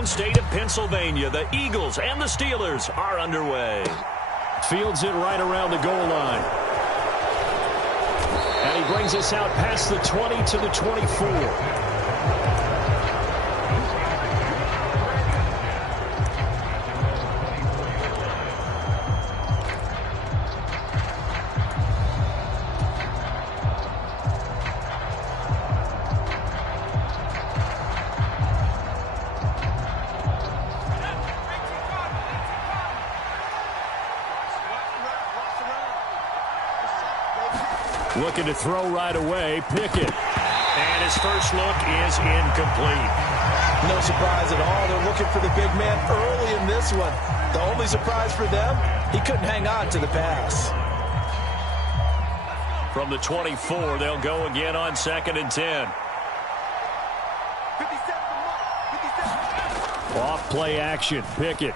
home state of Pennsylvania, the Eagles and the Steelers are underway. Fields it right around the goal line. And he brings us out past the 20 to the 24. Looking to throw right away. Pickett. And his first look is incomplete. No surprise at all. They're looking for the big man early in this one. The only surprise for them, he couldn't hang on to the pass. From the 24, they'll go again on 2nd and 10. Off play action. Pickett.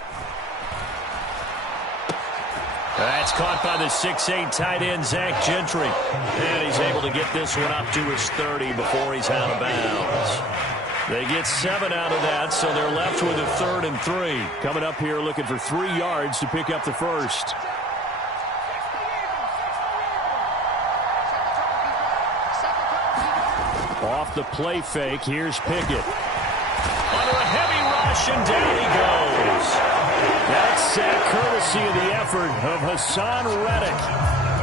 That's caught by the 6'8" tight end, Zach Gentry. And he's able to get this one up to his 30 before he's out of bounds. They get 7 out of that, so they're left with a 3rd and 3. Coming up here looking for 3 yards to pick up the first. Off the play fake, here's Pickett. Under a heavy rush, and down he goes. That's sack courtesy of the effort of Hassan Reddick.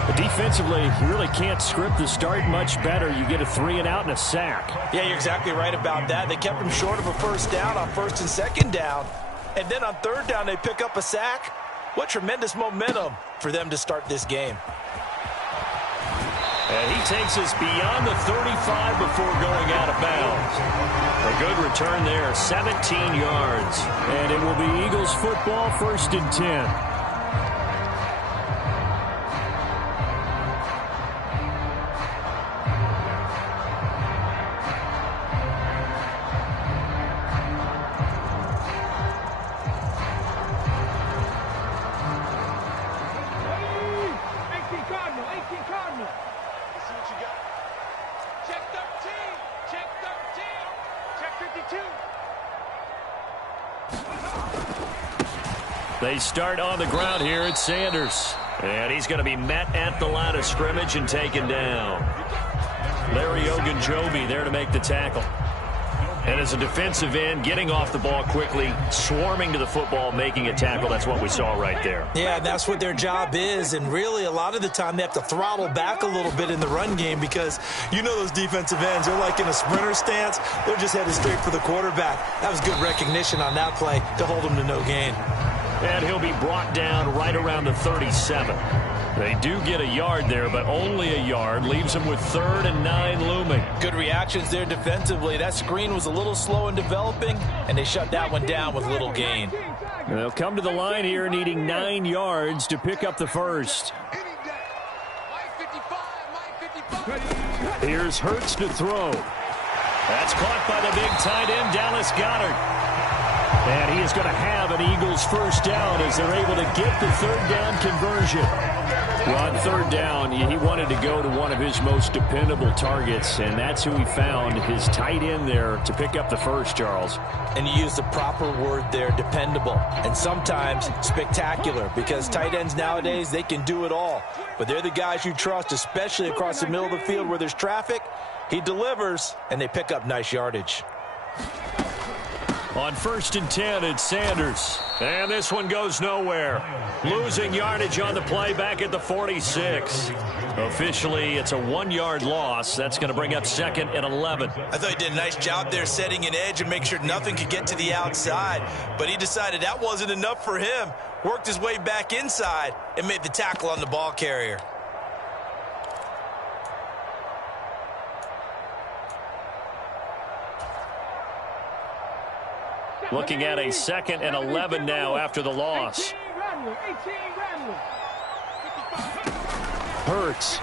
But defensively, you really can't script the start much better. You get a 3 and out and a sack. Yeah, you're exactly right about that. They kept him short of a first down on 1st and 2nd down. And then on 3rd down, they pick up a sack. What tremendous momentum for them to start this game. And he takes us beyond the 35 before going out of bounds. A good return there, 17 yards. And it will be Eagles football, 1st and 10. They start on the ground here at Sanders. And he's going to be met at the line of scrimmage and taken down. Larry Ogunjobi there to make the tackle. And as a defensive end, getting off the ball quickly, swarming to the football, making a tackle. That's what we saw right there. Yeah, that's what their job is. And really, a lot of the time, they have to throttle back a little bit in the run game because you know those defensive ends, they're like in a sprinter stance. They're just headed straight for the quarterback. That was good recognition on that play to hold him to no gain. And he'll be brought down right around the 37. They do get a yard there, but only a yard. Leaves them with 3rd and 9 looming. Good reactions there defensively. That screen was a little slow in developing, and they shut that one down with little gain. They'll come to the line here needing 9 yards to pick up the first. Here's Hurts to throw. That's caught by the big tight end, Dallas Goedert. And he is going to have an Eagles first down as they're able to get the 3rd down conversion. Well, on 3rd down, he wanted to go to one of his most dependable targets, and that's who he found, his tight end there, to pick up the first, Charles. And you use the proper word there, dependable, and sometimes spectacular, because tight ends nowadays, they can do it all. But they're the guys you trust, especially across the middle of the field where there's traffic. He delivers, and they pick up nice yardage. On 1st and 10, it's Sanders. And this one goes nowhere. Losing yardage on the play back at the 46. Officially, it's a 1-yard loss. That's going to bring up 2nd and 11. I thought he did a nice job there setting an edge and make sure nothing could get to the outside. But he decided that wasn't enough for him. Worked his way back inside and made the tackle on the ball carrier. Looking at a 2nd and 11 now after the loss. Hurts.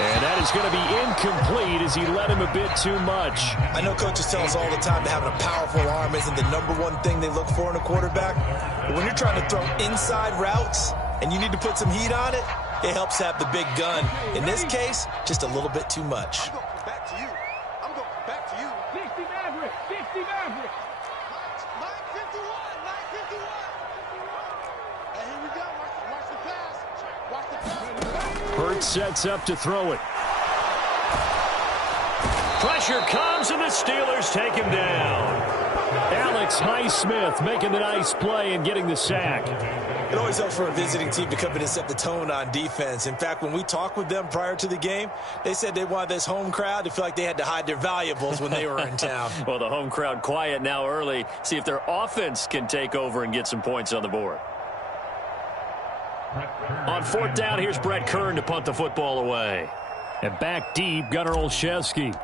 And that is going to be incomplete as he led him a bit too much. I know coaches tell us all the time that having a powerful arm isn't the #1 thing they look for in a quarterback. But when you're trying to throw inside routes and you need to put some heat on it, it helps have the big gun. In this case, just a little bit too much. Hurts sets up to throw it. Pressure comes, and the Steelers take him down. Alex Highsmith making the nice play and getting the sack. It always helps for a visiting team to come in and set the tone on defense. In fact, when we talked with them prior to the game, they said they wanted this home crowd to feel like they had to hide their valuables when they were in town. Well, the home crowd quiet now early. See if their offense can take over and get some points on the board. On fourth down, here's Brett Kern to punt the football away. And back deep, Gunnar Olszewski.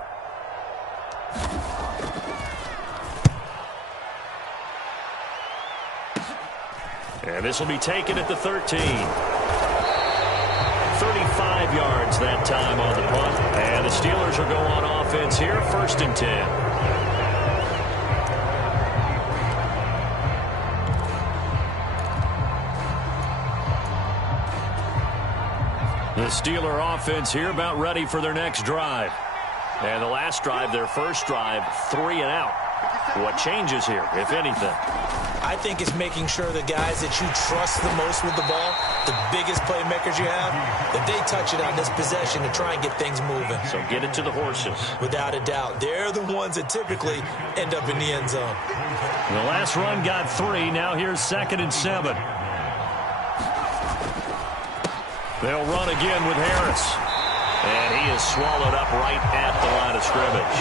And this will be taken at the 13. 35 yards that time on the punt. And the Steelers will go on offense here, 1st and 10. The Steeler offense here about ready for their next drive. And the last drive, their first drive, 3 and out. What changes here, if anything? I think it's making sure the guys that you trust the most with the ball, the biggest playmakers you have, that they touch it on this possession to try and get things moving. So get it to the horses. Without a doubt. They're the ones that typically end up in the end zone. The last run got 3. Now here's 2nd and 7. They'll run again with Harris. And he is swallowed up right at the line of scrimmage.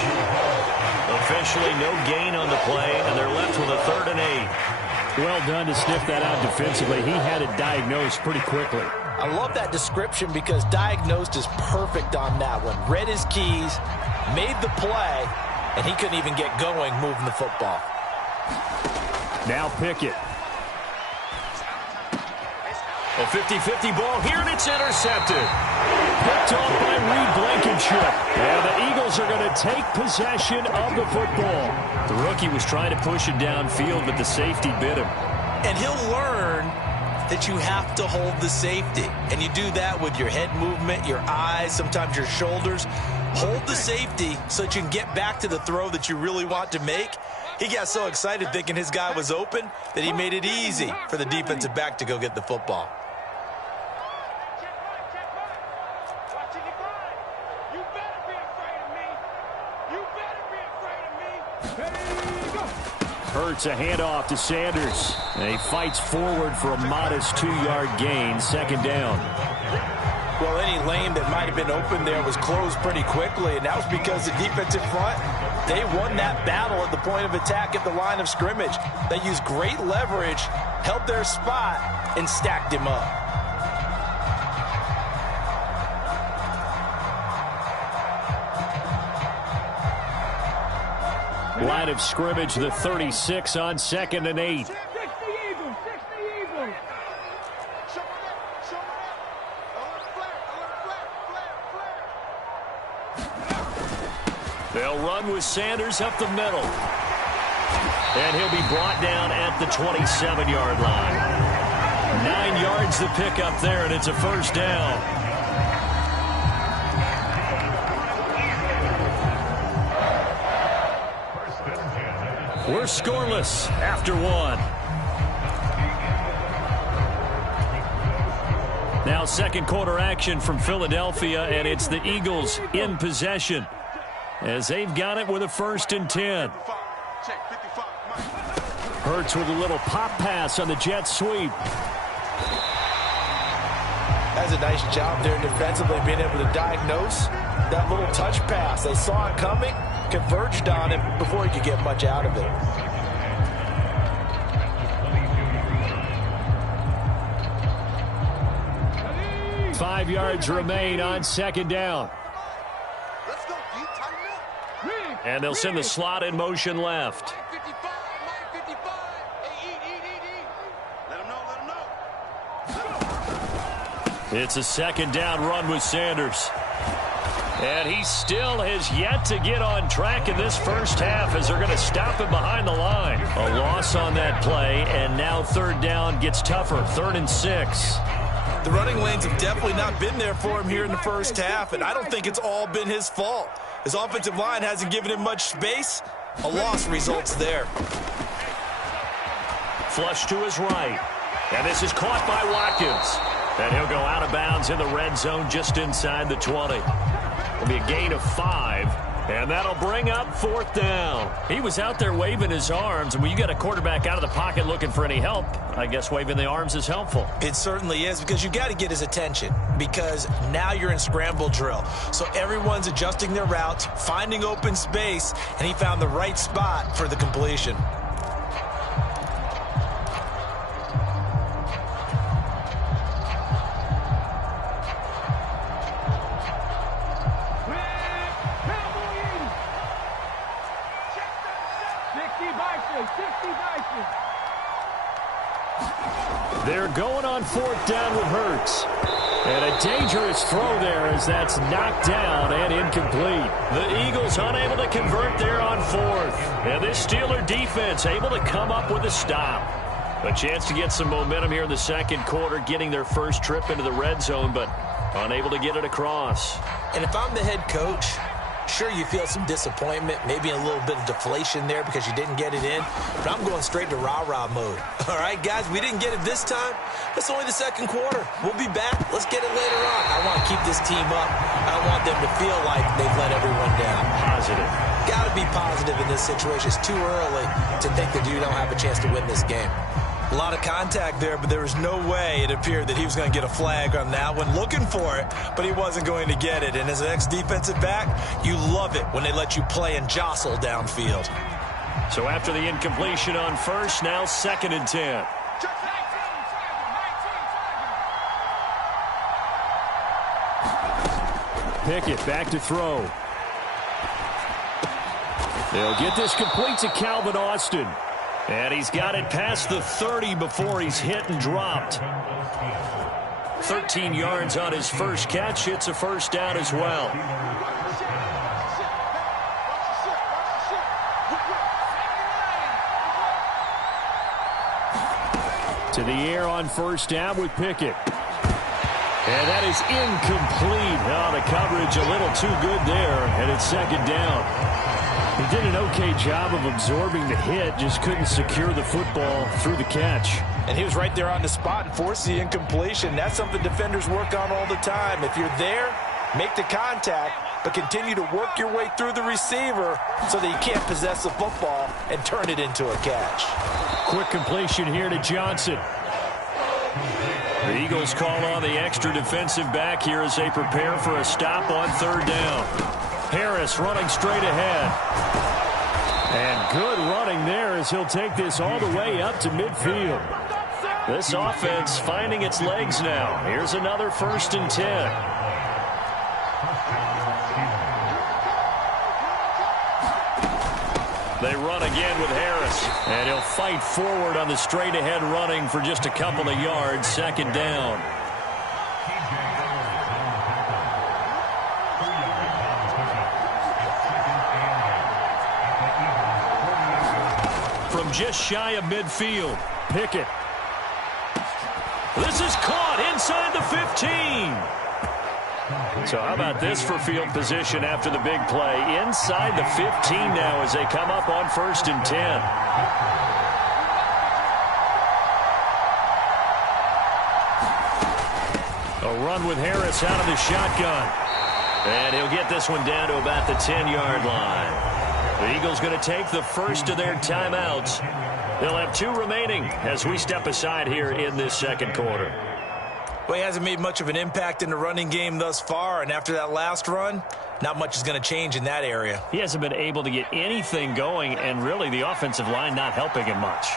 Officially no gain on the play, and they're left with a 3rd and 8. Well done to sniff that out defensively. He had it diagnosed pretty quickly. I love that description because diagnosed is perfect on that one. Read his keys, made the play, and he couldn't even get going moving the football. Now Pickett. A 50-50 ball here, and it's intercepted. Picked off by Reed Blankenship. And the Eagles are going to take possession of the football. The rookie was trying to push it downfield, but the safety bit him. And he'll learn that you have to hold the safety. And you do that with your head movement, your eyes, sometimes your shoulders. Hold the safety so that you can get back to the throw that you really want to make. He got so excited thinking his guy was open that he made it easy for the defensive back to go get the football. Hurts a handoff to Sanders. And he fights forward for a modest 2-yard gain, 2nd down. Well, any lane that might have been open there was closed pretty quickly, and that was because the defensive front, they won that battle at the point of attack at the line of scrimmage. They used great leverage, held their spot, and stacked him up. Line of scrimmage, the 36 on 2nd and 8. They'll run with Sanders up the middle. And he'll be brought down at the 27-yard line. 9 yards to pick up there, and it's a 1st down. We're scoreless after 1. Now 2nd quarter action from Philadelphia, and it's the Eagles in possession as they've got it with a 1st and 10. Hurts with a little pop pass on the jet sweep. That's a nice job there defensively, being able to diagnose that little touch pass. They saw it coming, converged on it before he could get much out of it. Five yards remain on 2nd down. And they'll send the slot in motion left. It's a 2nd down run with Sanders. And he still has yet to get on track in this first half as they're going to stop him behind the line. A loss on that play, and now 3rd down gets tougher, 3rd and 6. The running lanes have definitely not been there for him here in the first half, and I don't think it's all been his fault. His offensive line hasn't given him much space. A loss results there. Flush to his right. And this is caught by Watkins. And he'll go out of bounds in the red zone just inside the 20. It'll be a gain of 5. And that'll bring up 4th down. He was out there waving his arms. And when you get a quarterback out of the pocket looking for any help, I guess waving the arms is helpful. It certainly is, because you got to get his attention, because now you're in scramble drill. So everyone's adjusting their routes, finding open space, and he found the right spot for the completion. They're going on 4th down with Hurts. And a dangerous throw there as that's knocked down and incomplete. The Eagles unable to convert there on 4th. And this Steeler defense able to come up with a stop. A chance to get some momentum here in the second quarter, getting their first trip into the red zone, but unable to get it across. And if I'm the head coach, sure, you feel some disappointment, maybe a little bit of deflation there because you didn't get it in, but I'm going straight to rah-rah mode. All right, guys, we didn't get it this time. It's only the second quarter. We'll be back. Let's get it later on. I want to keep this team up. I don't want them to feel like they've let everyone down. Positive. Got to be positive in this situation. It's too early to think that you don't have a chance to win this game. A lot of contact there, but there was no way it appeared that he was going to get a flag on that one. Looking for it, but he wasn't going to get it. And as an ex-defensive back, you love it when they let you play and jostle downfield. So after the incompletion on 1st, now 2nd and 10. Pickett back to throw. They'll get this complete to Calvin Austin. And he's got it past the 30 before he's hit and dropped. 13 yards on his first catch. It's a 1st down as well. To the air on 1st down with Pickett. And that is incomplete. Oh, the coverage a little too good there, and it's 2nd down. He did an okay job of absorbing the hit, just couldn't secure the football through the catch. And he was right there on the spot and forced the incompletion. That's something defenders work on all the time. If you're there, make the contact, but continue to work your way through the receiver so that you can't possess the football and turn it into a catch. Quick completion here to Johnson. The Eagles call on the extra defensive back here as they prepare for a stop on 3rd down. Harris running straight ahead. And good running there as he'll take this all the way up to midfield. This offense finding its legs now. Here's another 1st and 10. They run again with Harris. And he'll fight forward on the straight-ahead running for just a couple of yards. 2nd down. From just shy of midfield, Pickett. This is caught inside the 15. So how about this for field position after the big play? Inside the 15 now as they come up on 1st and 10. A run with Harris out of the shotgun. And he'll get this one down to about the 10-yard line. The Eagles going to take the first of their timeouts. They'll have 2 remaining as we step aside here in this second quarter. Well, he hasn't made much of an impact in the running game thus far, and after that last run, not much is going to change in that area. He hasn't been able to get anything going, and really the offensive line not helping him much.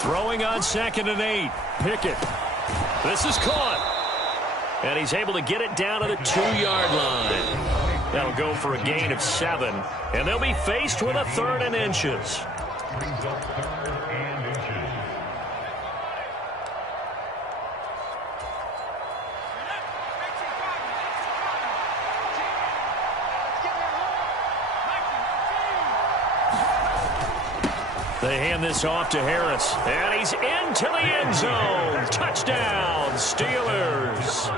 Throwing on 2nd and 8. Pickett. This is caught. And he's able to get it down to the 2-yard line. That'll go for a gain of 7. And they'll be faced with a 3rd and inches. They hand this off to Harris. And he's into the end zone. Touchdown, Steelers.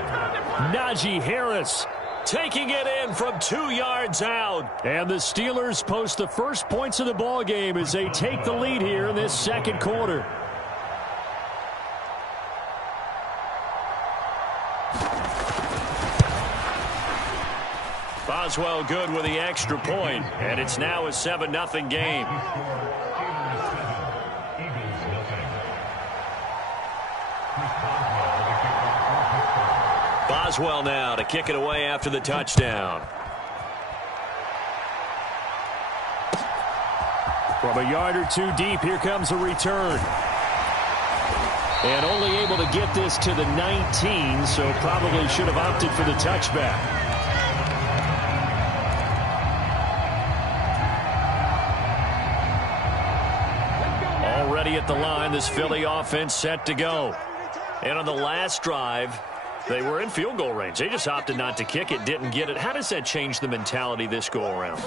Najee Harris taking it in from 2 yards out. And the Steelers post the first points of the ball game as they take the lead here in this second quarter. Boswell good with the extra point, and it's now a 7-0 game. Boswell now to kick it away after the touchdown. From a yard or two deep, here comes a return. And only able to get this to the 19, so probably should have opted for the touchback. Already at the line, this Philly offense set to go. And on the last drive, they were in field goal range. They just opted not to kick it, didn't get it. How does that change the mentality this go-around?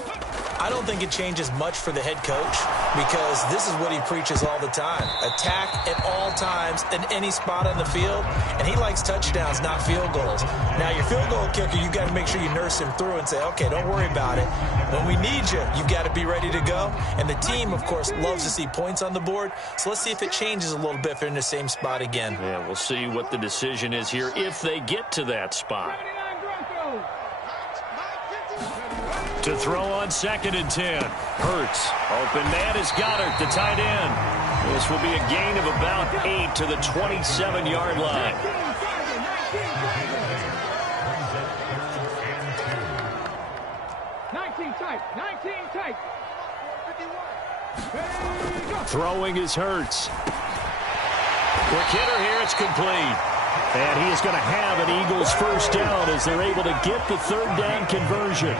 I don't think it changes much for the head coach because this is what he preaches all the time. Attack at all times in any spot on the field, and he likes touchdowns, not field goals. Now, your field goal kicker, you've got to make sure you nurse him through and say, okay, don't worry about it. When we need you, you've got to be ready to go. And the team, of course, loves to see points on the board, so let's see if it changes a little bit if they're in the same spot again. Yeah, we'll see what the decision is here if they get to that spot. To throw on 2nd and 10. Hurts. Open man is Goddard, the tight end. This will be a gain of about 8 to the 27-yard line. Throwing is Hurts. Quick hitter here, it's complete. And he is going to have an Eagles first down as they're able to get the third down conversion.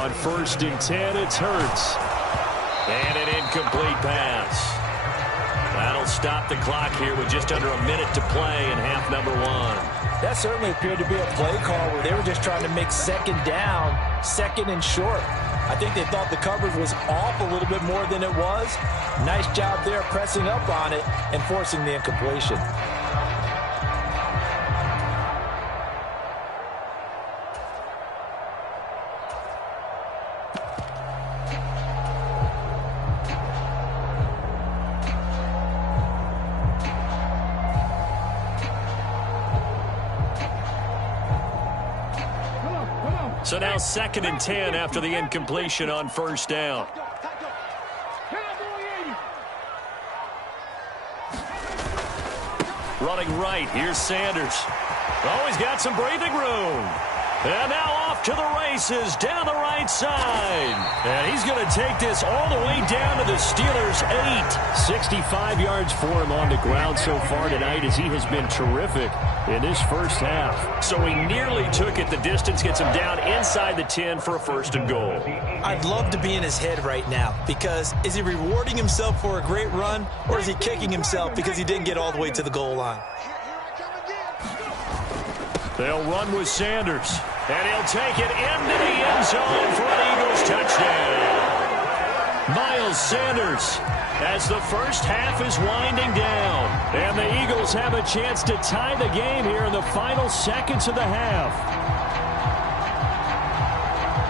On 1st and 10, it's Hurts. And an incomplete pass. That'll stop the clock here with just under a minute to play in half number 1. That certainly appeared to be a play call where they were just trying to make 2nd down, 2nd and short. I think they thought the coverage was off a little bit more than it was. Nice job there pressing up on it and forcing the incompletion. So now 2nd and 10 after the incompletion on 1st down. Running right, here's Sanders. Oh, he's got some breathing room. And now off to the races down the right side. And he's going to take this all the way down to the Steelers' 8. 65 yards for him on the ground so far tonight as he has been terrific in this first half. So he nearly took it the distance, gets him down inside the 10 for a 1st and goal. I'd love to be in his head right now because is he rewarding himself for a great run or is he kicking himself because he didn't get all the way to the goal line? They'll run with Sanders, and he'll take it into the end zone for an Eagles touchdown. Miles Sanders, as the first half is winding down, and the Eagles have a chance to tie the game here in the final seconds of the half.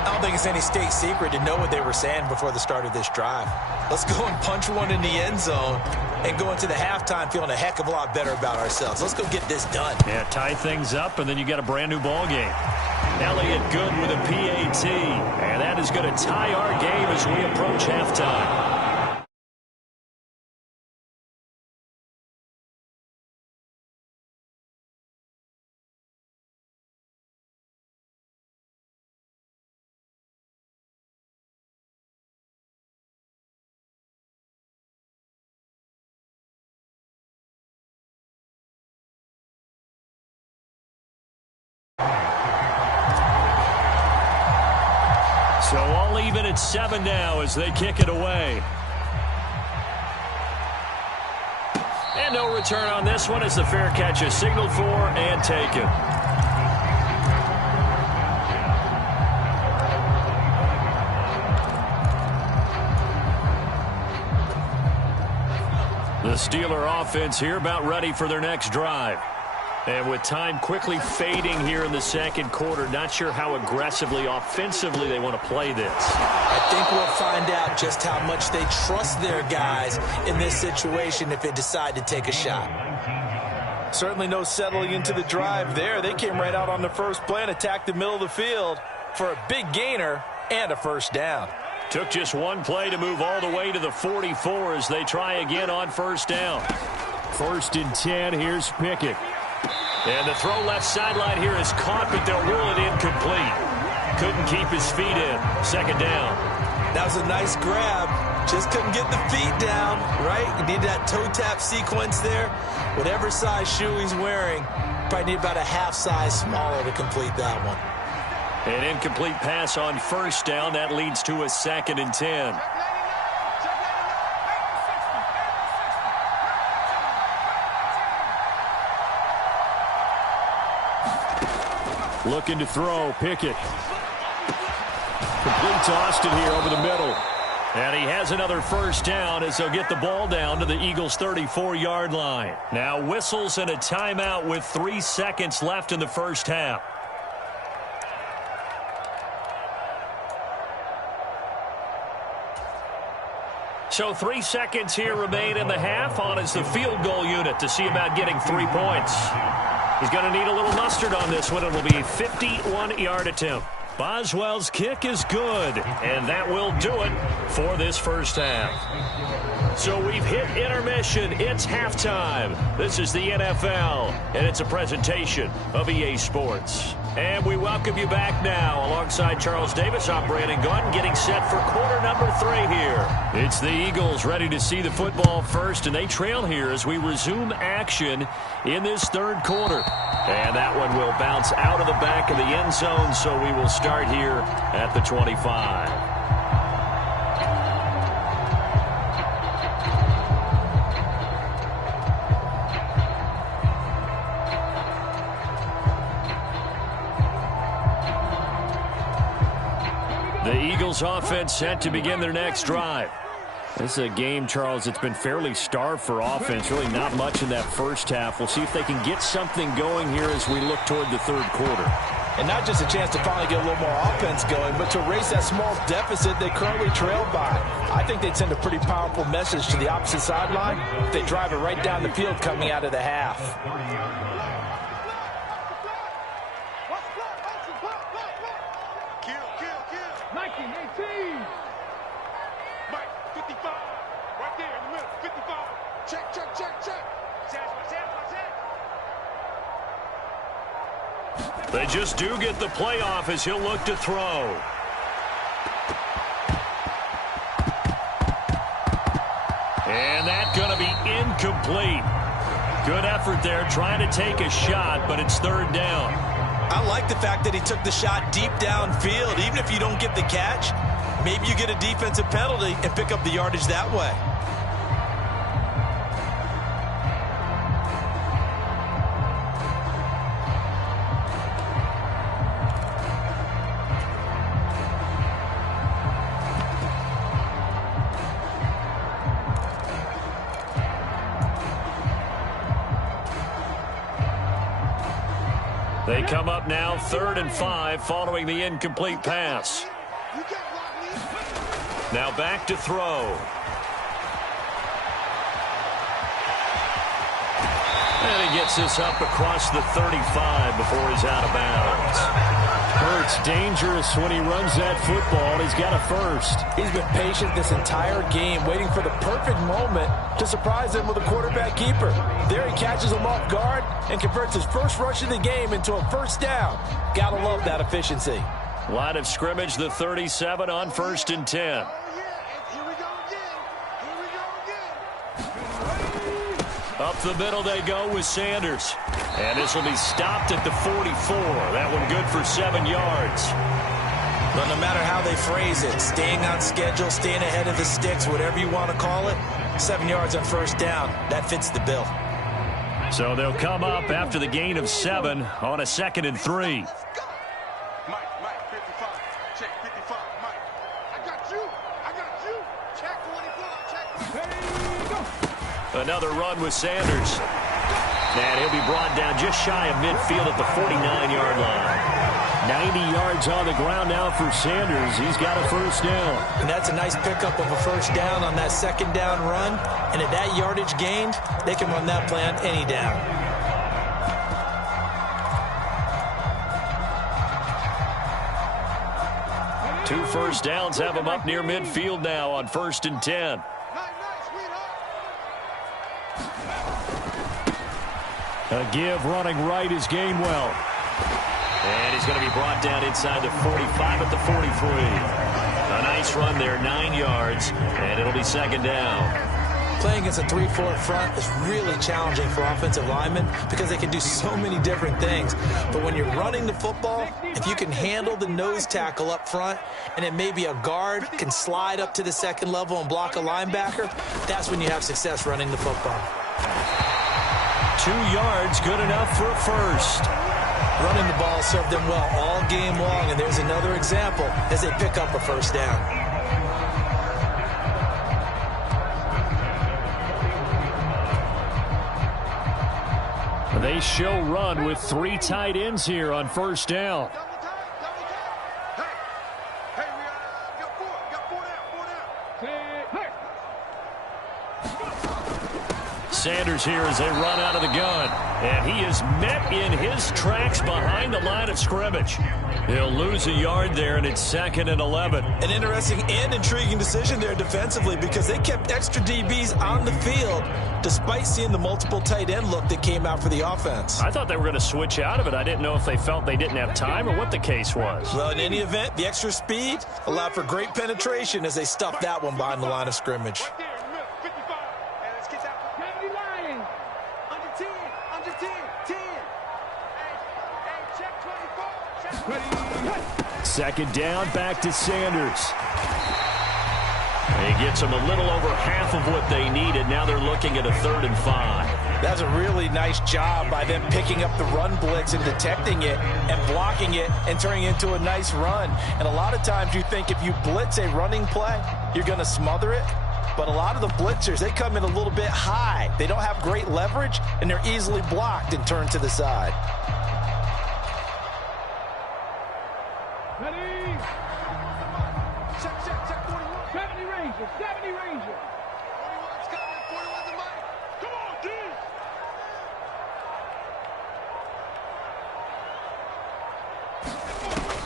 I don't think it's any state secret to know what they were saying before the start of this drive. Let's go and punch one in the end zone and go into the halftime feeling a heck of a lot better about ourselves. Let's go get this done. Yeah, tie things up, and then you got a brand new ball game. Elliott good with a PAT, and that is going to tie our game as we approach halftime. So all even at 7 now as they kick it away. And no return on this one as the fair catch is signaled for and taken. The Steeler offense here about ready for their next drive. And with time quickly fading here in the second quarter, not sure how aggressively, offensively they want to play this. I think we'll find out just how much they trust their guys in this situation if they decide to take a shot. Certainly no settling into the drive there. They came right out on the first play and attacked the middle of the field for a big gainer and a first down. Took just one play to move all the way to the 44 as they try again on first down. 1st and 10, here's Pickett. And the throw left sideline here is caught, but they'll rule it incomplete. Couldn't keep his feet in. 2nd down. That was a nice grab. Just couldn't get the feet down, right? You need that toe tap sequence there. Whatever size shoe he's wearing, probably need about a half size smaller to complete that one. An incomplete pass on first down. That leads to a 2nd and 10. Looking to throw, Pickett. Complete to Austin here over the middle. And he has another first down as they'll get the ball down to the Eagles' 34-yard line. Now whistles and a timeout with 3 seconds left in the first half. So 3 seconds here remain in the half. On is the field goal unit to see about getting 3 points. He's going to need a little mustard on this one. It will be a 51-yard attempt. Boswell's kick is good, and that will do it for this first half. So we've hit intermission. It's halftime. This is the NFL, and it's a presentation of EA Sports. And we welcome you back now. Alongside Charles Davis, I'm Brandon Gaudin, getting set for quarter number 3 here. It's the Eagles ready to see the football first, and they trail here as we resume action in this 3rd quarter. And that one will bounce out of the back of the end zone, so we will start here at the 25. The Eagles offense set to begin their next drive. This is a game, Charles, it's been fairly starved for offense. Really not much in that first half. We'll see if they can get something going here as we look toward the 3rd quarter. And not just a chance to finally get a little more offense going, but to erase that small deficit they currently trail by. I think they'd send a pretty powerful message to the opposite sideline if they drive it right down the field coming out of the half. They just do get the playoff as he'll look to throw. And that's going to be incomplete. Good effort there trying to take a shot, but it's 3rd down. I like the fact that he took the shot deep downfield. Even if you don't get the catch, maybe you get a defensive penalty and pick up the yardage that way. They come up now 3rd and 5 following the incomplete pass. Now back to throw. And he gets this up across the 35 before he's out of bounds. Hurts dangerous when he runs that football. He's got a first. He's been patient this entire game, waiting for the perfect moment to surprise him with a quarterback keeper. There he catches him off guard and converts his first rush of the game into a first down. Gotta love that efficiency. Line of scrimmage, the 37 on 1st and 10. Up the middle they go with Sanders. And this will be stopped at the 44. That one good for 7 yards. But no matter how they phrase it, staying on schedule, staying ahead of the sticks, whatever you want to call it, 7 yards on first down, that fits the bill. So they'll come up after the gain of 7 on a 2nd and 3. Another run with Sanders. And he'll be brought down just shy of midfield at the 49-yard line. 90 yards on the ground now for Sanders. He's got a first down. And that's a nice pickup of a first down on that second down run. And at that yardage gained, they can run that play on any down. Two first downs have him up near midfield now on 1st and 10. A give running right is Gainwell. And he's going to be brought down inside the 45 at the 43. A nice run there, 9 yards, and it'll be second down. Playing against a 3-4 front is really challenging for offensive linemen because they can do so many different things. But when you're running the football, if you can handle the nose tackle up front and then maybe a guard can slide up to the second level and block a linebacker, that's when you have success running the football. 2 yards, good enough for a first. Running the ball served them well all game long, and there's another example as they pick up a first down. They show run with 3 tight ends here on first down. Sanders here as they run out of the gun. And he is met in his tracks behind the line of scrimmage. He'll lose a yard there, and it's 2nd and 11. An interesting and intriguing decision there defensively because they kept extra DBs on the field despite seeing the multiple tight end look that came out for the offense. I thought they were going to switch out of it. I didn't know if they felt they didn't have time or what the case was. Well, in any event, the extra speed allowed for great penetration as they stuffed that one behind the line of scrimmage. Second down, back to Sanders. He gets them a little over half of what they needed. Now they're looking at a 3rd and 5. That's a really nice job by them picking up the run blitz and detecting it and blocking it and turning it into a nice run. And a lot of times you think if you blitz a running play, you're going to smother it. But a lot of the blitzers, they come in a little bit high. They don't have great leverage, and they're easily blocked and turned to the side. Ready? Check, 41. 70 Ranger. 41's coming, 41's the mic. Come on, D!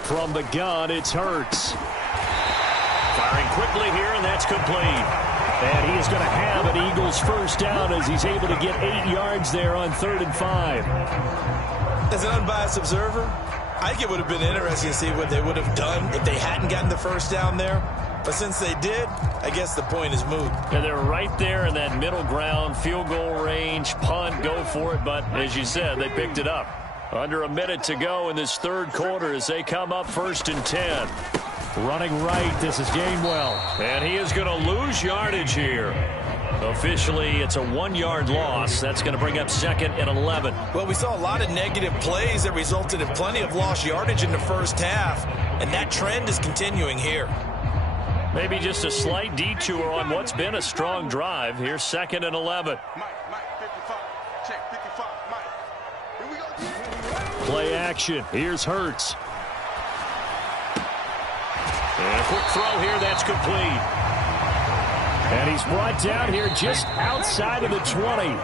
From the gun, it's Hurts. Firing quickly here, and that's complete. And he is going to have an Eagles first down as he's able to get 8 yards there on 3rd and 5. As an unbiased observer, I think it would have been interesting to see what they would have done if they hadn't gotten the first down there. But since they did, I guess the point is moot. And they're right there in that middle ground, field goal range, punt, go for it. But as you said, they picked it up. Under a minute to go in this 3rd quarter as they come up 1st and 10. Running right, this is Gainwell. And he is going to lose yardage here. Officially, it's a 1-yard loss. That's going to bring up 2nd and 11. Well, we saw a lot of negative plays that resulted in plenty of lost yardage in the first half, and that trend is continuing here. Maybe just a slight detour on what's been a strong drive. Here's 2nd and 11. Mike, 55. Check, 55, Mike. Here we go. Play action. Here's Hurts. And a quick throw here, that's complete. And he's brought down here just outside of the 20.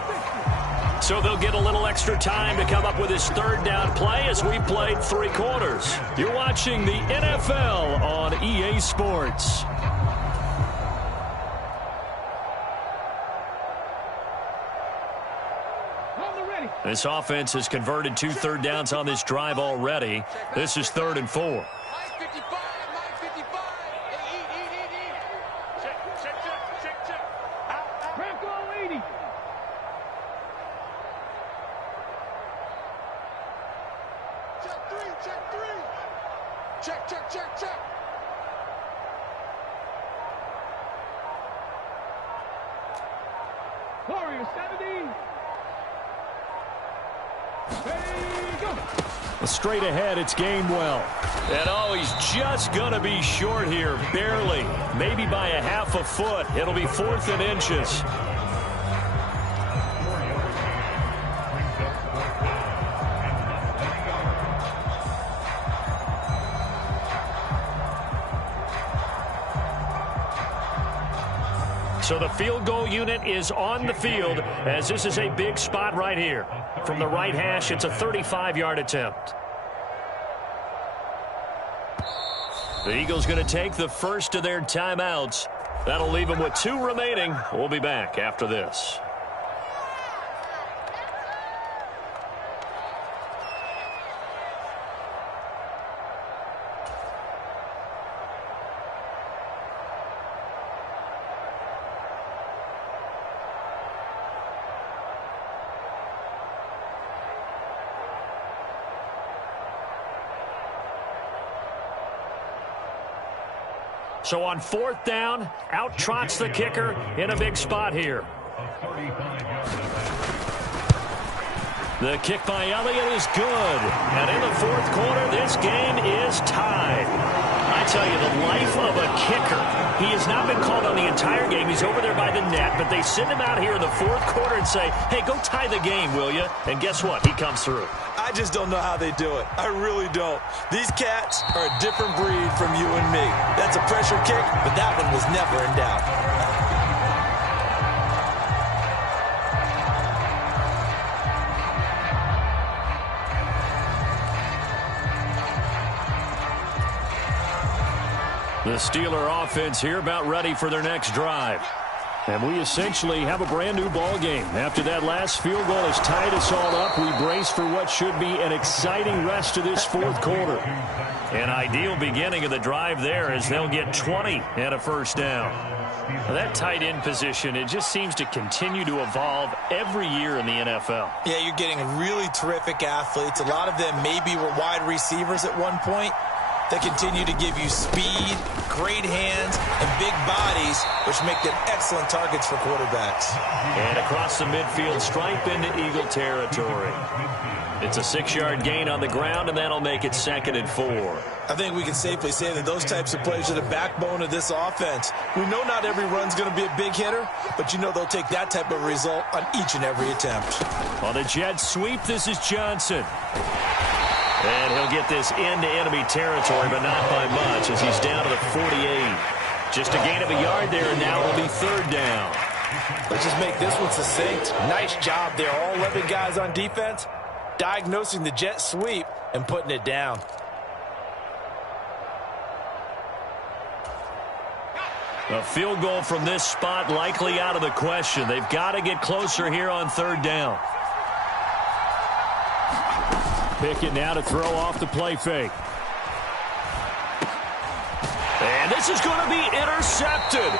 So they'll get a little extra time to come up with his 3rd down play as we played 3 quarters. You're watching the NFL on EA Sports. This offense has converted 2 third downs on this drive already. This is 3rd and 4. Check. Warrior 70. Straight ahead, it's Gainwell. And oh, he's just going to be short here, barely. Maybe by a half a foot. It'll be 4th and inches. So the field goal unit is on the field as this is a big spot right here. From the right hash, it's a 35-yard attempt. The Eagles going to take the first of their timeouts. That'll leave them with 2 remaining. We'll be back after this. So on 4th down, out trots the kicker in a big spot here. The kick by Elliott is good. And in the 4th quarter, this game is tied. I tell you, the life of a kicker. He has not been called on the entire game. He's over there by the net, but they send him out here in the 4th quarter and say, hey, go tie the game, will you? And guess what? He comes through. I just don't know how they do it. I really don't. These cats are a different breed from you and me. That's a pressure kick, but that one was never in doubt. The Steeler offense here about ready for their next drive. And we essentially have a brand new ball game. After that last field goal has tied us all up, we brace for what should be an exciting rest of this 4th quarter. An ideal beginning of the drive there as they'll get 20 and a first down. Now that tight end position, it just seems to continue to evolve every year in the NFL. Yeah, you're getting really terrific athletes. A lot of them maybe were wide receivers at one point. They continue to give you speed, great hands, and big bodies, which make them excellent targets for quarterbacks. And across the midfield stripe into Eagle territory. It's a 6-yard gain on the ground, and that'll make it 2nd and 4. I think we can safely say that those types of plays are the backbone of this offense. We know not every run's going to be a big hitter, but you know they'll take that type of result on each and every attempt. On the jet sweep, this is Johnson. And he'll get this into enemy territory, but not by much as he's down to the 48. Just a gain of a yard there, and now it'll be 3rd down. Let's just make this one succinct. Nice job there. All 11 guys on defense diagnosing the jet sweep and putting it down. A field goal from this spot likely out of the question. They've got to get closer here on 3rd down. Pickett now to throw off the play fake. And this is going to be intercepted.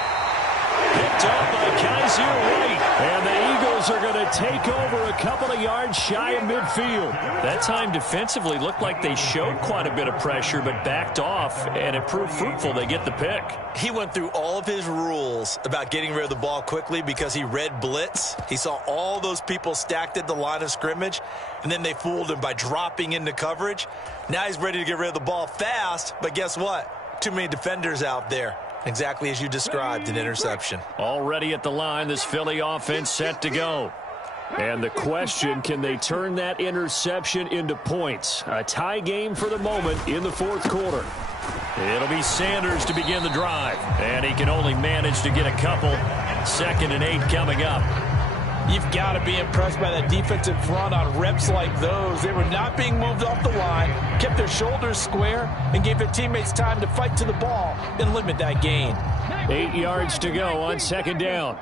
Picked up by Kaiser White. And the Eagles are going to take over a couple of yards shy of midfield. That time defensively looked like they showed quite a bit of pressure but backed off, and it proved fruitful. They get the pick. He went through all of his rules about getting rid of the ball quickly because he read blitz. He saw all those people stacked at the line of scrimmage, and then they fooled him by dropping into coverage. Now he's ready to get rid of the ball fast, but guess what? Too many defenders out there. Exactly as you described, an interception. Already at the line, this Philly offense set to go. And the question, can they turn that interception into points? A tie game for the moment in the 4th quarter. It'll be Sanders to begin the drive. And he can only manage to get a couple. 2nd and 8 coming up. You've got to be impressed by that defensive front on reps like those. They were not being moved off the line, kept their shoulders square, and gave their teammates time to fight to the ball and limit that gain. 8 yards to go on 2nd down.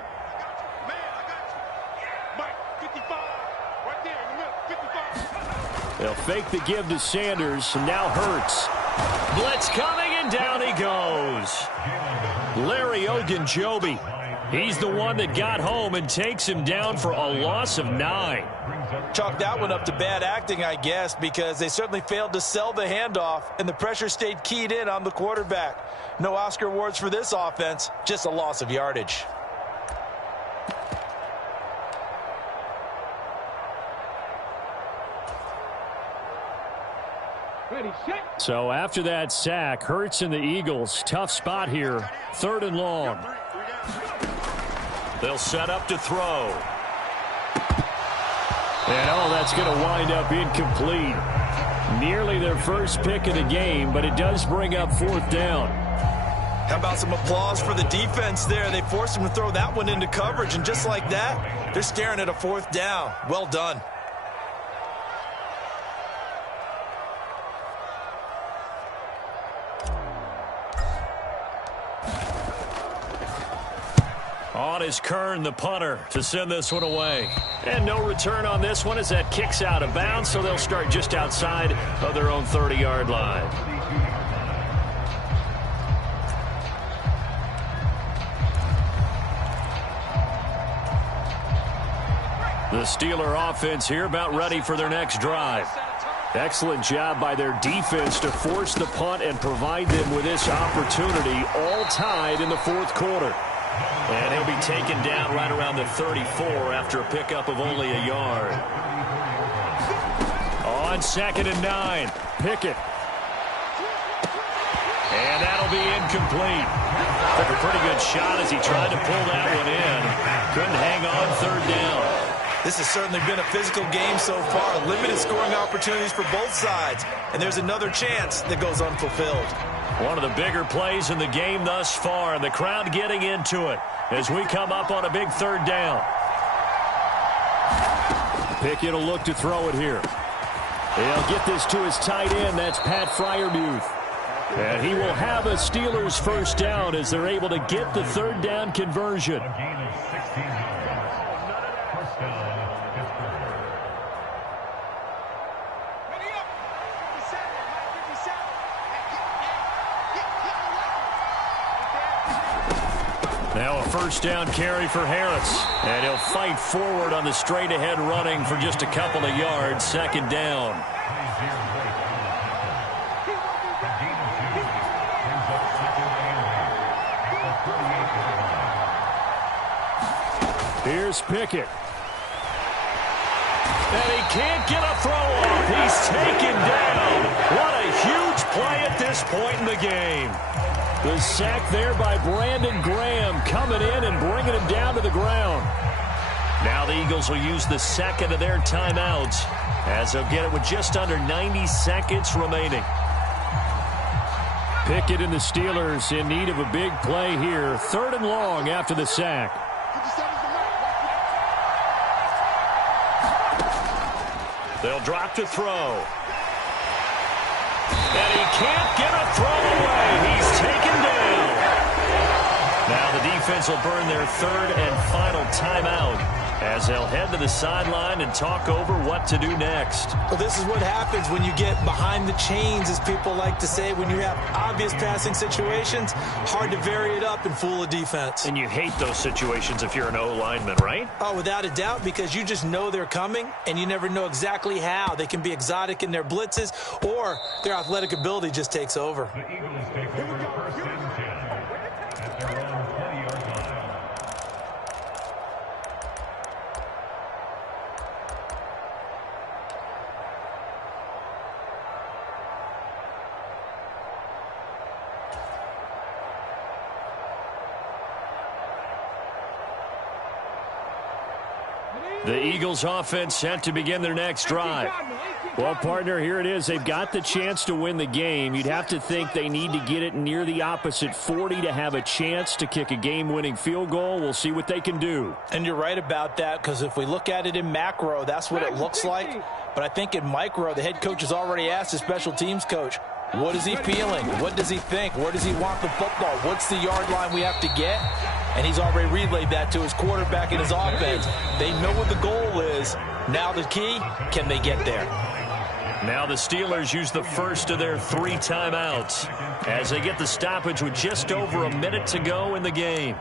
They'll fake the give to Sanders, and now Hurts. Blitz coming, and down he goes. Larry Ogunjobi. He's the one that got home and takes him down for a loss of 9. Chalk that one up to bad acting, I guess, because they certainly failed to sell the handoff, and the pressure stayed keyed in on the quarterback. No Oscar awards for this offense, just a loss of yardage. So after that sack, Hurts and the Eagles, tough spot here, 3rd and long. They'll set up to throw. And that's going to wind up incomplete. Nearly their first pick of the game, but it does bring up 4th down. How about some applause for the defense there? They forced him to throw that one into coverage, and just like that, they're staring at a 4th down. Well done. On is Kern, the punter, to send this one away. And no return on this one as that kicks out of bounds, so they'll start just outside of their own 30-yard line. The Steeler offense here about ready for their next drive. Excellent job by their defense to force the punt and provide them with this opportunity, all tied in the 4th quarter. And he'll be taken down right around the 34 after a pickup of only a yard. On 2nd and 9, Pickett. And that'll be incomplete. Took a pretty good shot as he tried to pull that one in. Couldn't hang on 3rd down. This has certainly been a physical game so far. Limited scoring opportunities for both sides. And there's another chance that goes unfulfilled. One of the bigger plays in the game thus far, and the crowd getting into it as we come up on a big 3rd down. Pickett will look to throw it here. He'll get this to his tight end. That's Pat Freiermuth. And he will have a Steelers 1st down as they're able to get the 3rd down conversion. Now a 1st down carry for Harris. And he'll fight forward on the straight-ahead running for just a couple of yards. 2nd down. Here's Pickett. And he can't get a throw off. He's taken down. What a huge play at this point in the game. The sack there by Brandon Graham coming in and bringing him down to the ground. Now the Eagles will use the 2nd of their timeouts as they'll get it with just under 90 seconds remaining. Pickett and the Steelers in need of a big play here. 3rd and long after the sack. They'll drop to throw. And he can't get a throw away. He's taken down. Now the defense will burn their 3rd and final timeout as they'll head to the sideline and talk over what to do next. Well, this is what happens when you get behind the chains, as people like to say. When you have obvious passing situations, hard to vary it up and fool a defense. And you hate those situations if you're an O-lineman, right? Oh, without a doubt, because you just know they're coming, and you never know exactly how. They can be exotic in their blitzes, or their athletic ability just takes over. The Eagles take over the 1st and 10 at their own 20-yard line. The Eagles offense set to begin their next drive. Well, partner, here it is. They've got the chance to win the game. You'd have to think they need to get it near the opposite 40 to have a chance to kick a game-winning field goal. We'll see what they can do. And you're right about that, because if we look at it in macro, that's what it looks like. But I think in micro, the head coach has already asked his special teams coach, what is he feeling? What does he think? Where does he want the football? What's the yard line we have to get? And he's already relayed that to his quarterback and his offense. They know what the goal is. Now the key, can they get there? Now the Steelers use the 1st of their 3 timeouts as they get the stoppage with just over a minute to go in the game.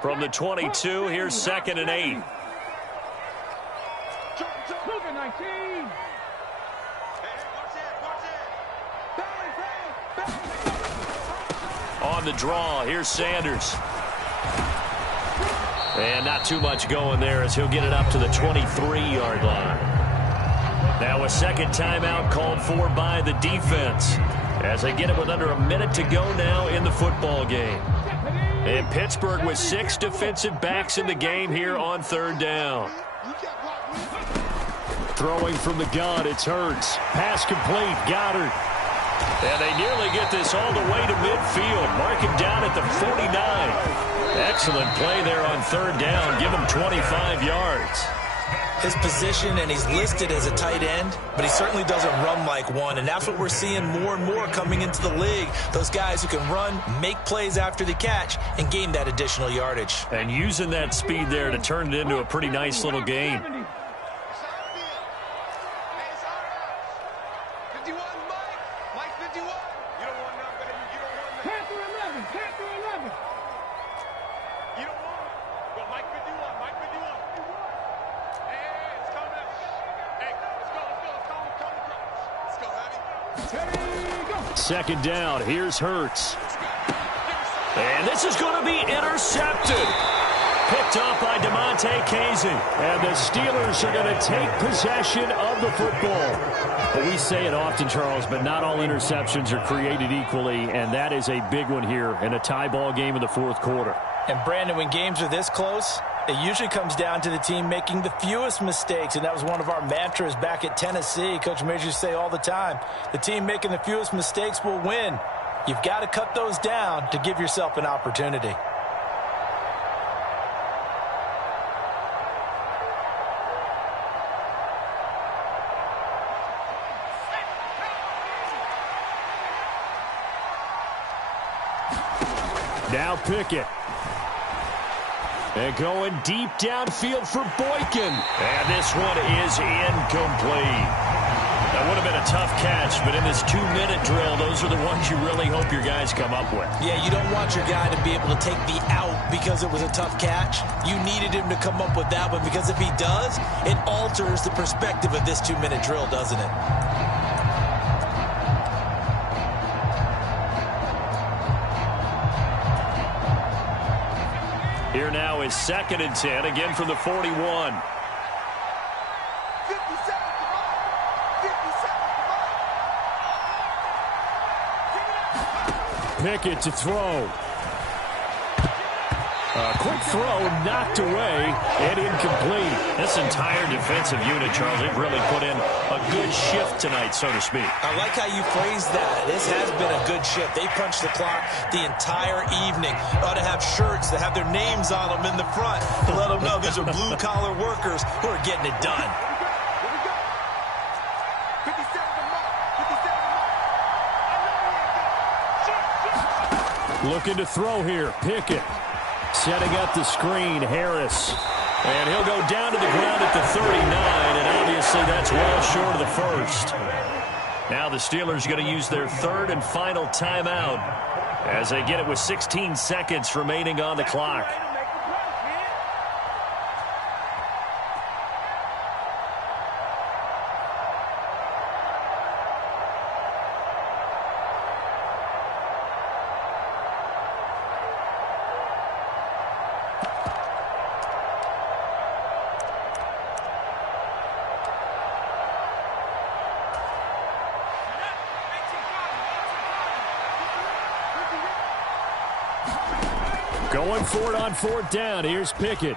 From the 22, here's 2nd and 8. On the draw, here's Sanders. And not too much going there as he'll get it up to the 23-yard line. Now a second timeout called for by the defense as they get it with under a minute to go now in the football game. And Pittsburgh with 6 defensive backs in the game here on third down. Throwing from the gun, it's Hurts. Pass complete, Goddard. And they nearly get this all the way to midfield. Mark him down at the 49. Excellent play there on third down. Give him 25 yards. His position, and he's listed as a tight end, but he certainly doesn't run like one, and that's what we're seeing more and more coming into the league. Those guys who can run, make plays after the catch, and gain that additional yardage. And using that speed there to turn it into a pretty nice little game. Second down, here's Hurts. And this is going to be intercepted. Picked off by Kazee. And the Steelers are going to take possession of the football. But we say it often, Charles, but not all interceptions are created equally, and that is a big one here in a tie ball game in the fourth quarter. And, Brandon, when games are this close, it usually comes down to the team making the fewest mistakes, and that was one of our mantras back at Tennessee. Coach Major used to say all the time, the team making the fewest mistakes will win. You've got to cut those down to give yourself an opportunity. Now Pickett. And going deep downfield for Boykin. And this one is incomplete. That would have been a tough catch, but in this 2-minute drill, those are the ones you really hope your guys come up with. Yeah, you don't want your guy to be able to take the out because it was a tough catch. You needed him to come up with that one, because if he does, it alters the perspective of this 2-minute drill, doesn't it? Here now is 2nd and 10, again from the 41. Pickett to throw. A quick throw knocked away and incomplete. This entire defensive unit, Charles, they've really put in a good shift tonight, so to speak. I like how you phrased that. This has been a good shift. They punched the clock the entire evening. Ought to have shirts that have their names on them in the front to let them know these are blue-collar workers who are getting it done. Looking to throw here. Pickett. Setting up the screen, Harris. And he'll go down to the ground at the 39, and obviously that's well short of the first. Now the Steelers are going to use their 3rd and final timeout as they get it with 16 seconds remaining on the clock. Going for it on 4th down. Here's Pickett.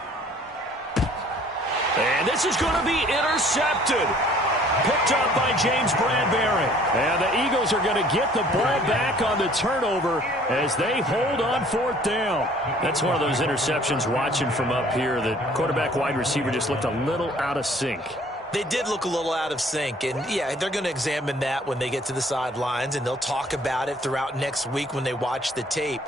And this is going to be intercepted. Picked up by James Bradbury. And the Eagles are going to get the ball back on the turnover as they hold on 4th down. That's one of those interceptions watching from up here. The quarterback wide receiver just looked a little out of sync. They did look a little out of sync, and, yeah, they're going to examine that when they get to the sidelines, and they'll talk about it throughout next week when they watch the tape.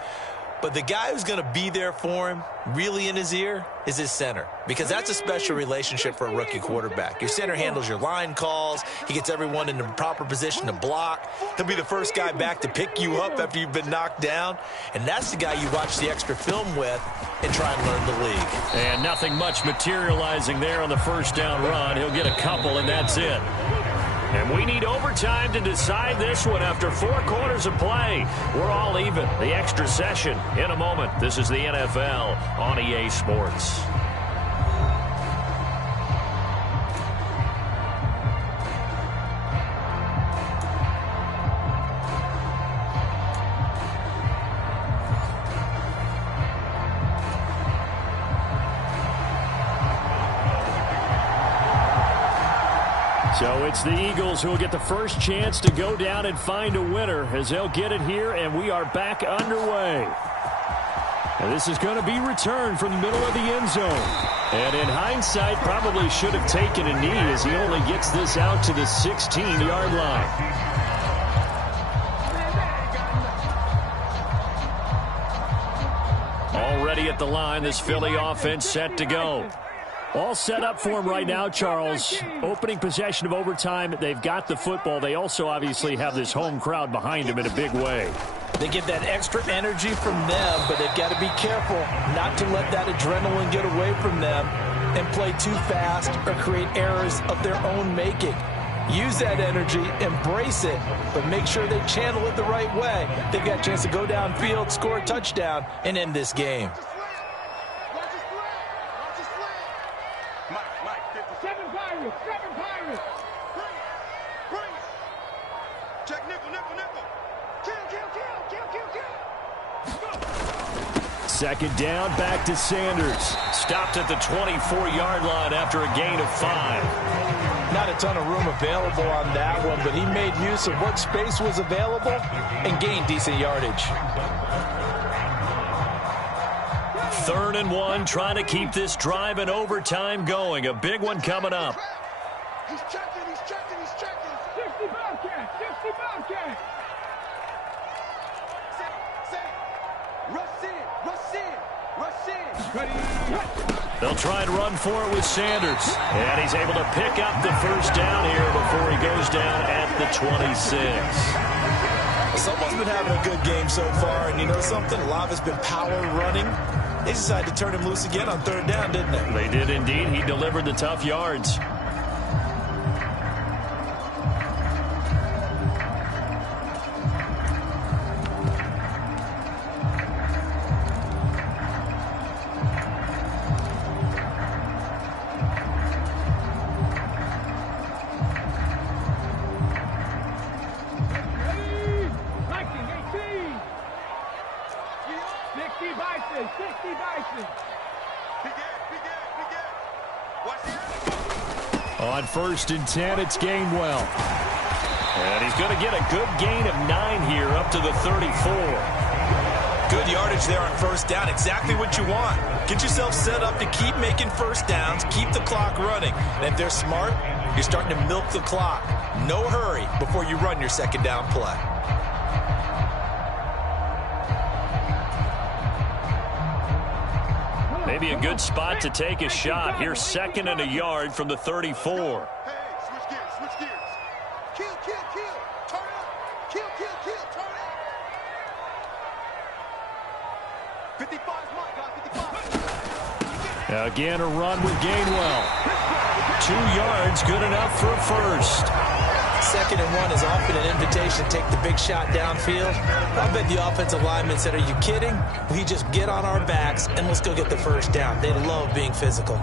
But the guy who's going to be there for him, really in his ear, is his center. Because that's a special relationship for a rookie quarterback. Your center handles your line calls. He gets everyone in the proper position to block. He'll be the first guy back to pick you up after you've been knocked down. And that's the guy you watch the extra film with and try and learn the league. And nothing much materializing there on the first down run. He'll get a couple, and that's it. And we need overtime to decide this one after 4 quarters of play. We're all even. The extra session in a moment. This is the NFL on EA Sports. So it's the Eagles who will get the first chance to go down and find a winner as they'll get it here, and we are back underway. And this is going to be returned from the middle of the end zone. And in hindsight, probably should have taken a knee as he only gets this out to the 16-yard line. Already at the line, this Philly offense set to go. All set up for him right now, Charles. Opening possession of overtime. They've got the football. They also obviously have this home crowd behind them in a big way. They get that extra energy from them, but they've got to be careful not to let that adrenaline get away from them and play too fast or create errors of their own making. Use that energy, embrace it, but make sure they channel it the right way. They've got a chance to go downfield, score a touchdown, and end this game. Second down, back to Sanders. Stopped at the 24-yard line after a gain of 5. Not a ton of room available on that one, but he made use of what space was available and gained decent yardage. 3rd and 1, trying to keep this drive in overtime going. A big one coming up. He's checking, he's checking, he's checking. 60 Bobcat, 60 Bobcat. Rush in, rush in, rush in. They'll try and run for it with Sanders. And he's able to pick up the first down here before he goes down at the 26. Someone's been having a good game so far, and you know something? A lot of it's been power running. They decided to turn him loose again on 3rd down, didn't they? They did indeed. He delivered the tough yards. On 1st and 10, it's Gainwell. And he's going to get a good gain of 9 here up to the 34. Good yardage there on 1st down. Exactly what you want. Get yourself set up to keep making 1st downs, keep the clock running. And if they're smart, you're starting to milk the clock. No hurry before you run your 2nd down play. Maybe a good spot to take a shot. Here's 2nd and a yard from the 34. Hey, switch gears, switch gears. Kill, kill, kill. Turn up. Kill, kill, kill. Turn up. 55's mine, guys. 55. Again, a run with Gainwell. 2 yards, good enough for a first. 2nd and 1 is often an invitation to take the big shot downfield. I bet the offensive lineman said, are you kidding? We just get on our backs and let's go get the 1st down. They love being physical.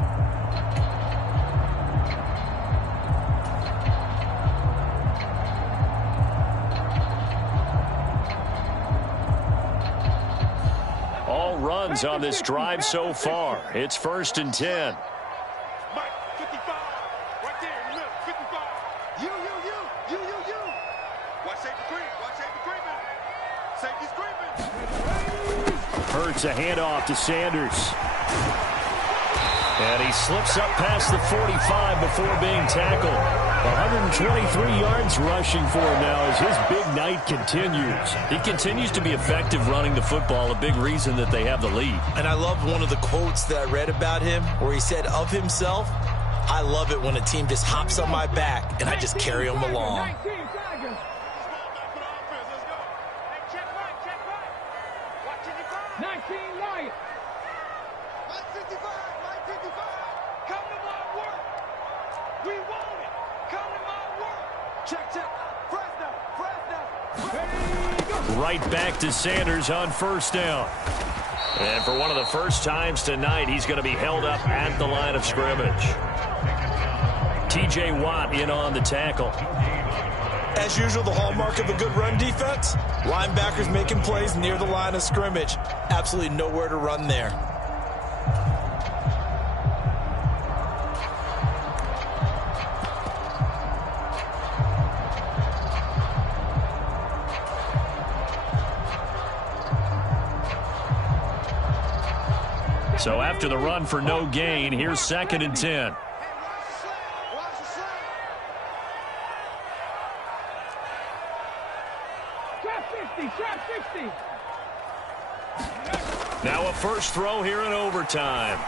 All runs on this drive so far. It's 1st and 10. Mike, 55. Right there in the middle. 55. You. Watch safety creep. Watch safety creeping. Safety's creeping. Hurts a handoff to Sanders. And he slips up past the 45 before being tackled. 123 yards rushing for him now as his big night continues. He continues to be effective running the football, a big reason that they have the lead. And I love one of the quotes that I read about him where he said of himself, I love it when a team just hops on my back and I just carry them along. 19 Lions. 55, 55. Come to my work. We want it. Come to my work. Check, check. Fresno. Right back to Sanders on first down. And for one of the first times tonight, he's going to be held up at the line of scrimmage. T.J. Watt in on the tackle. As usual, the hallmark of a good run defense, linebackers making plays near the line of scrimmage. Absolutely nowhere to run there. So after the run for no gain, here's 2nd and 10. Now a first throw here in overtime.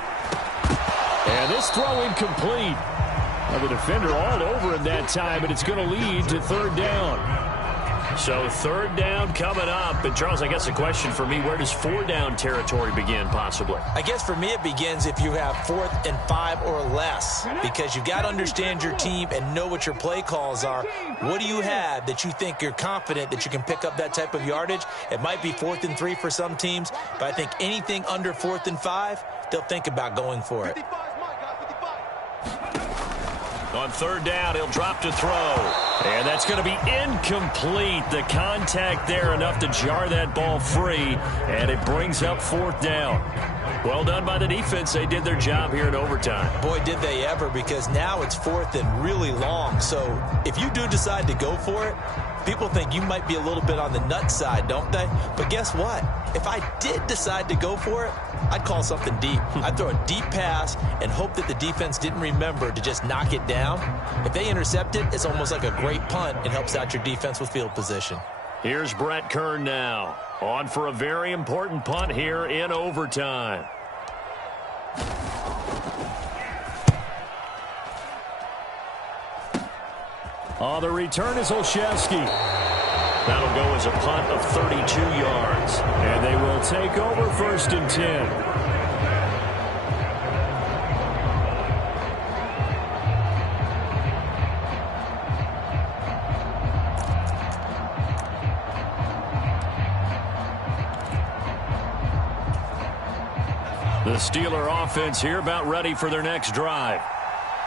And this throw incomplete. Now the defender all over him that time, and it's going to lead to 3rd down. So 3rd down coming up. And Charles, I guess the question for me, where does 4-down territory begin possibly? I guess for me it begins if you have 4th and 5 or less, because you've got to understand your team and know what your play calls are. What do you have that you think you're confident that you can pick up that type of yardage? It might be 4th and 3 for some teams, but I think anything under 4th and 5, they'll think about going for it. On 3rd down, he'll drop to throw. And that's going to be incomplete. The contact there enough to jar that ball free, and it brings up 4th down. Well done by the defense. They did their job here in overtime. Boy, did they ever, because now it's 4th and really long. So if you do decide to go for it, people think you might be a little bit on the nut side, don't they? But guess what? If I did decide to go for it, I'd call something deep. I'd throw a deep pass and hope that the defense didn't remember to just knock it down. If they intercept it, it's almost like a great punt and helps out your defense with field position. Here's Brett Kern now, on for a very important punt here in overtime. On the return is Olszewski. That'll go as a punt of 32 yards. And they will take over 1st and 10. The Steeler offense here about ready for their next drive.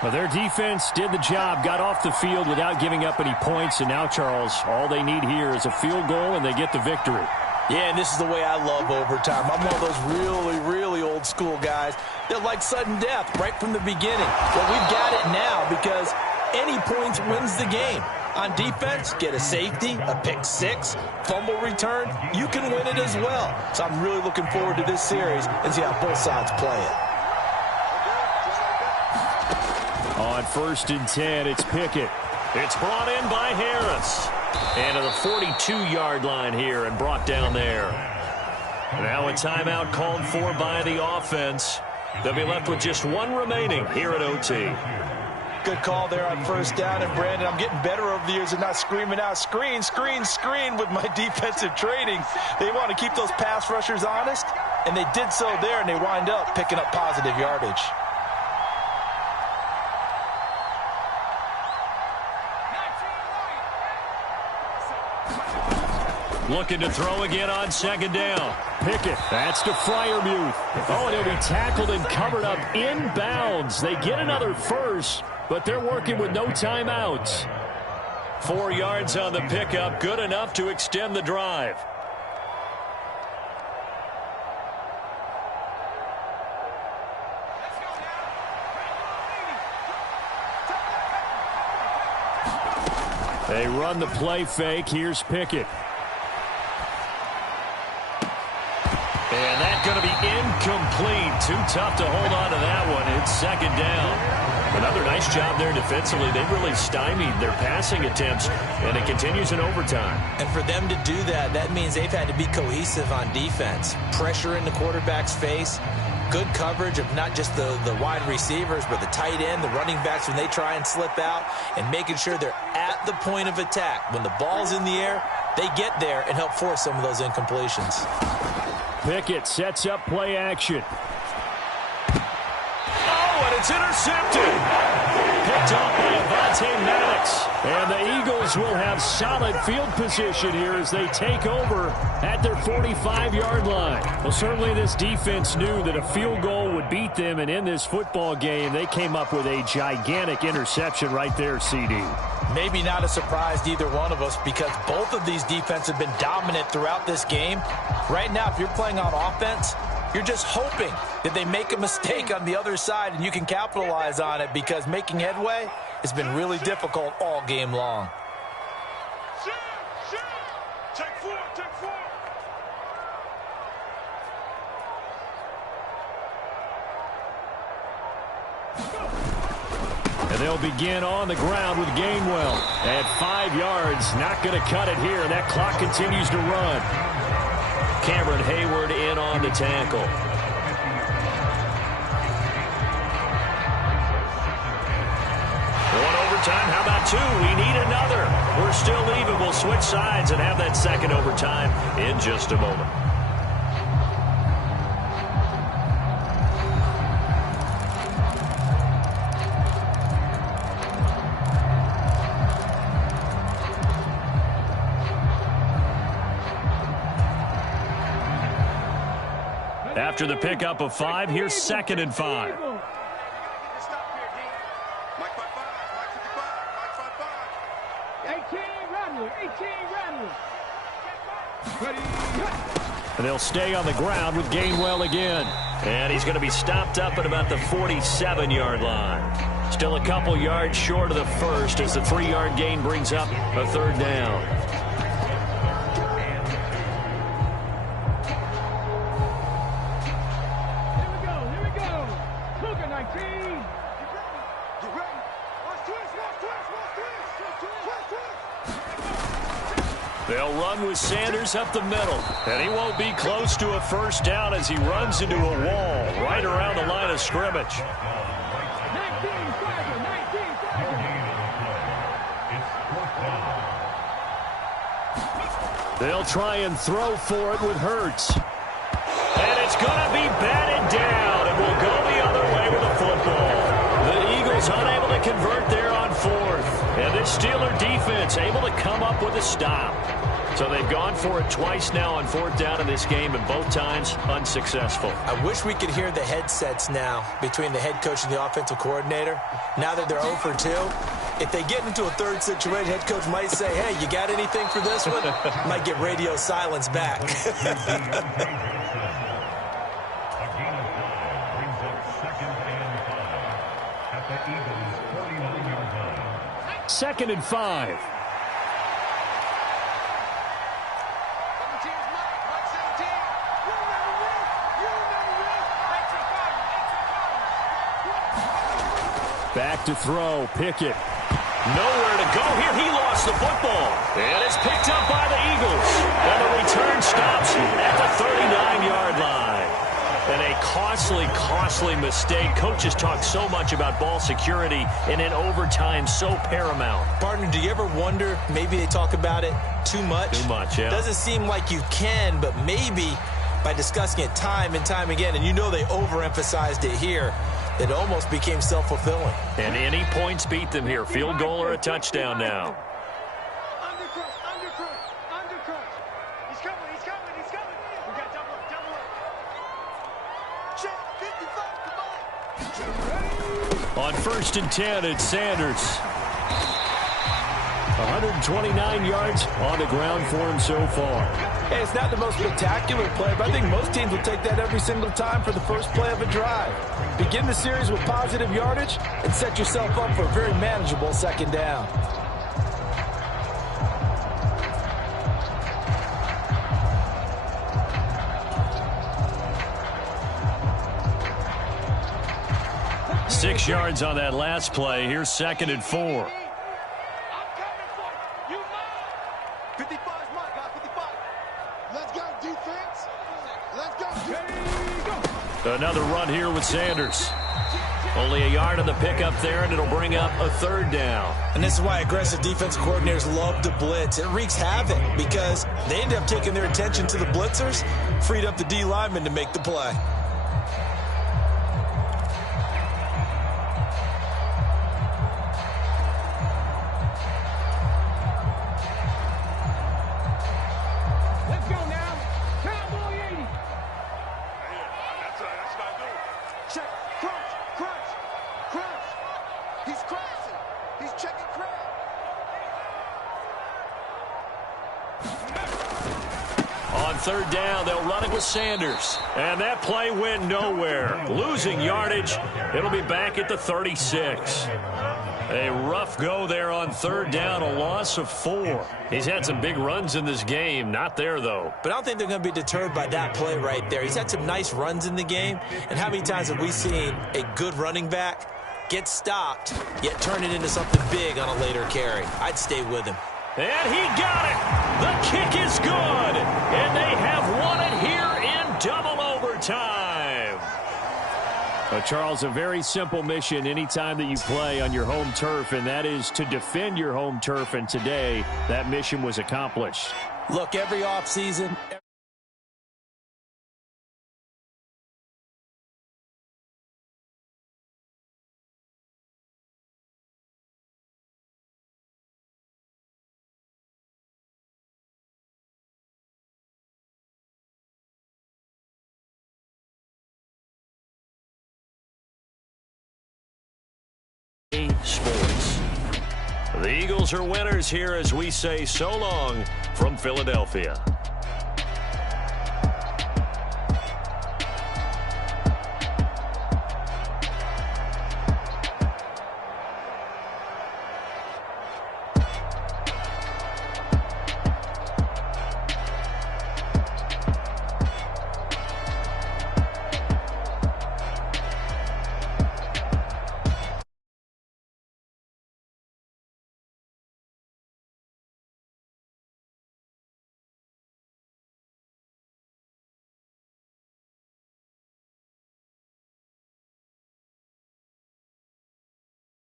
Well, their defense did the job, got off the field without giving up any points, and now, Charles, all they need here is a field goal, and they get the victory. Yeah, and this is the way I love overtime. I'm one of those really, really old school guys that like sudden death right from the beginning. Well, we've got it now because any points wins the game. On defense, get a safety, a pick six, fumble return, you can win it as well. So I'm really looking forward to this series and see how both sides play it. On 1st and 10, it's Pickett. It's brought in by Harris. And to the 42-yard line here and brought down there. Now a timeout called for by the offense. They'll be left with just one remaining here at OT. Good call there on 1st down. And, Brandon, I'm getting better over the years and not screaming out, screen, screen, screen with my defensive training. They want to keep those pass rushers honest, and they did so there, and they wind up picking up positive yardage. Looking to throw again on 2nd down. Pickett, that's to Freiermuth. Oh, and he'll be tackled and covered up inbounds. They get another first, but they're working with no timeouts. 4 yards on the pickup, good enough to extend the drive. They run the play fake. Here's Pickett. And that's going to be incomplete. Too tough to hold on to that one. It's 2nd down. Another nice job there defensively. They really stymied their passing attempts, and it continues in overtime. And for them to do that, that means they've had to be cohesive on defense. Pressure in the quarterback's face. Good coverage of not just the wide receivers, but the tight end, the running backs when they try and slip out, and making sure they're at the point of attack. When the ball's in the air, they get there and help force some of those incompletions. Pickett sets up play action. Oh, and it's intercepted. Picked off by Avonte Maddox. And the Eagles Eagles will have solid field position here as they take over at their 45-yard line. Well, certainly this defense knew that a field goal would beat them, and in this football game, they came up with a gigantic interception right there, CD. Maybe not a surprise to either one of us because both of these defenses have been dominant throughout this game. Right now, if you're playing on offense, you're just hoping that they make a mistake on the other side and you can capitalize on it because making headway has been really difficult all game long. Take four. And they'll begin on the ground with Gainwell at 5 yards. Not going to cut it here. That clock continues to run. Cameron Hayward in on the tackle. One overtime. How about two? We need another. We're still even. We'll switch sides and have that second overtime in just a moment. After the pickup of 5, here's 2nd and 5. And they'll stay on the ground with Gainwell again. And he's going to be stopped up at about the 47-yard line. Still a couple yards short of the first as the 3-yard gain brings up a 3rd down. They'll run with Sanders up the middle. And he won't be close to a 1st down as he runs into a wall right around the line of scrimmage. They'll try and throw for it with Hurts. And it's going to be batted down, and we'll go the other way with the football. The Eagles unable to convert there on 4th. And this Steeler defense able to come up with a stop. So they've gone for it twice now on 4th down in this game, and both times unsuccessful. I wish we could hear the headsets now between the head coach and the offensive coordinator. Now that they're 0 for 2, if they get into a 3rd situation, head coach might say, hey, you got anything for this one? Might get radio silence back. Second and 5. Back to throw. Pickett. Nowhere to go here. He lost the football. And it's picked up by the Eagles. And the return stops at the 39-yard line. And a costly mistake. Coaches talk so much about ball security, and in overtime, so paramount. Partner, do you ever wonder, maybe they talk about it too much? Too much, yeah. Doesn't seem like you can, but maybe by discussing it time and time again, and you know they overemphasized it here, it almost became self-fulfilling. And any points beat them here. Field goal or a touchdown now. On 1st and 10, it's Sanders. 129 yards on the ground for him so far. Hey, it's not the most spectacular play, but I think most teams will take that every single time for the first play of a drive. Begin the series with positive yardage and set yourself up for a very manageable 2nd down. Six yards on that last play. Here's 2nd and 4. 55 Mike, 55. Let's go, defense. Let's go. Another run here with Sanders. Only a yard on the pickup there, and it'll bring up a 3rd down. And this is why aggressive defense coordinators love to blitz. It wreaks havoc because they end up taking their attention to the blitzers, freed up the D lineman to make the play. third down. They'll run it with Sanders. And that play went nowhere. Losing yardage. It'll be back at the 36. A rough go there on third down, a loss of 4. He's had some big runs in this game. Not there, though. But I don't think they're going to be deterred by that play right there. He's had some nice runs in the game. And how many times have we seen a good running back get stopped, yet turn it into something big on a later carry? I'd stay with him. And he got it. The kick is good. And they have won it here in double overtime. But Charles, a very simple mission anytime that you play on your home turf, and that is to defend your home turf. And today, that mission was accomplished. Look, every offseason, Sports. The Eagles are winners here as we say so long from Philadelphia.